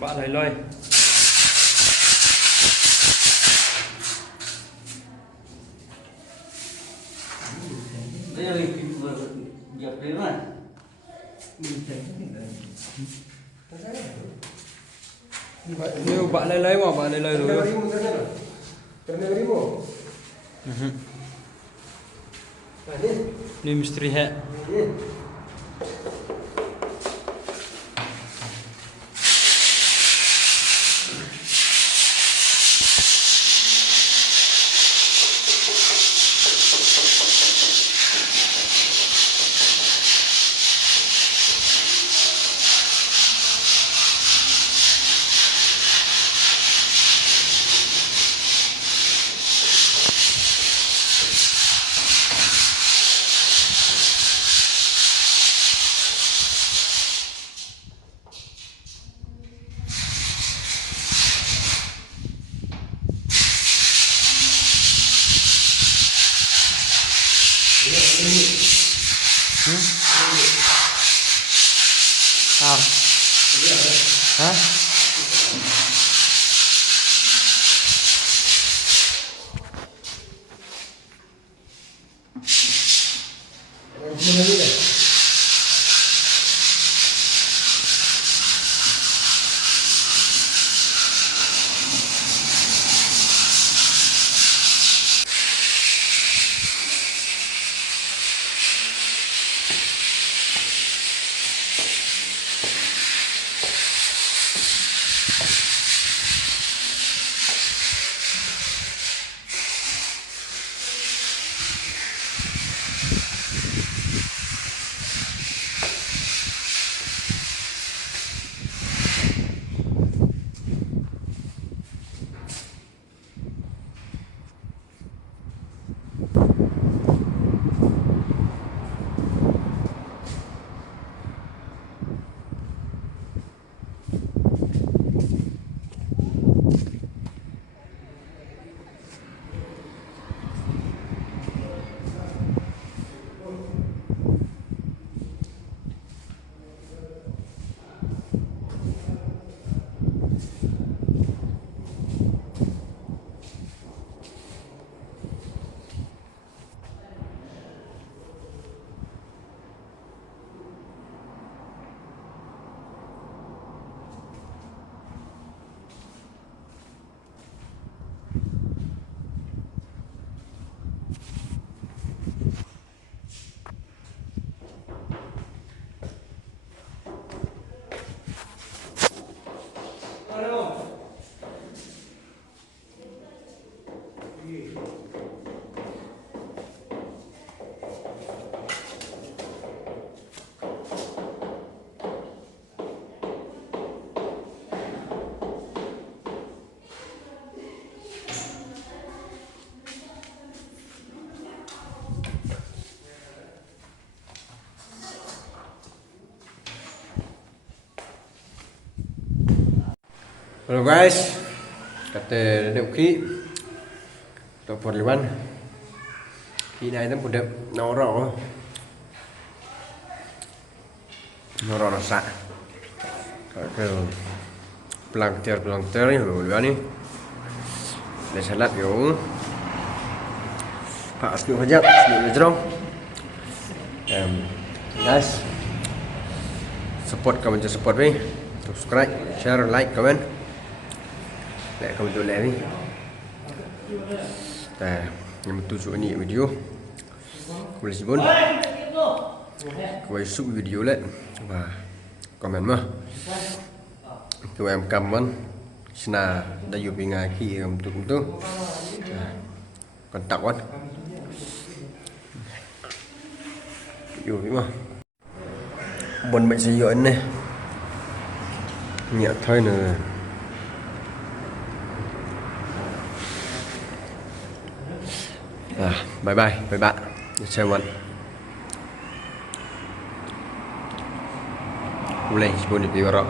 Bạn lấy lời. Bây giờ mình vừa dập đến rồi. Nếu bạn lấy mà bạn lấy rồi. Ini misteri hat. Sao? Hả? Halo guys, kata đệm khí tập vật liman khi này nó một đệm nó rõ nó sạ cái planter ini loh ni ada salad yo pak sedikit saja sedikit jeruk guys support kamu jangan support ni subscribe share like comment để không cho lẽ đi nhưng mà tôi chụp nhị video của lịch bốn quay sub video lên và comment mà tụi em cầm vẫn là đã dùng vì ngày khi tụi cũng tương còn tặng quá dùng mà buồn bệnh gì vậy này nhẹ thôi nữa. Bye bye bạn. Xem bạn. Mulai 10 video